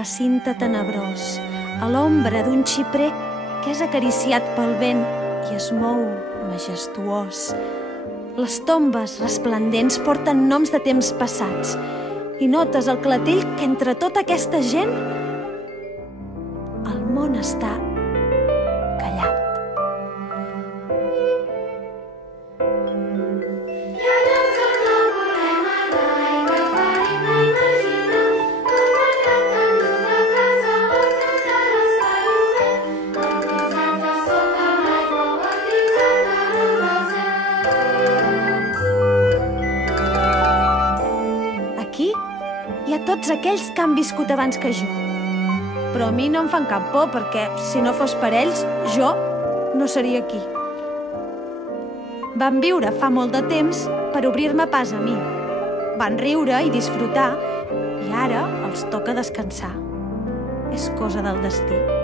recinte tenebrós, a l'ombra d'un xiprer que és acariciat pel vent i es mou majestuós. Les tombes resplendents porten noms de temps passats i notes el clatell que entre tota aquesta gent el món està callat. Aquí hi ha tots aquells que han viscut abans que jo. Però a mi no em fan cap por, perquè si no fos per ells, jo no seria aquí. Van viure fa molt de temps per obrir-me pas a mi. Van riure i disfrutar, i ara els toca descansar. És cosa del destí.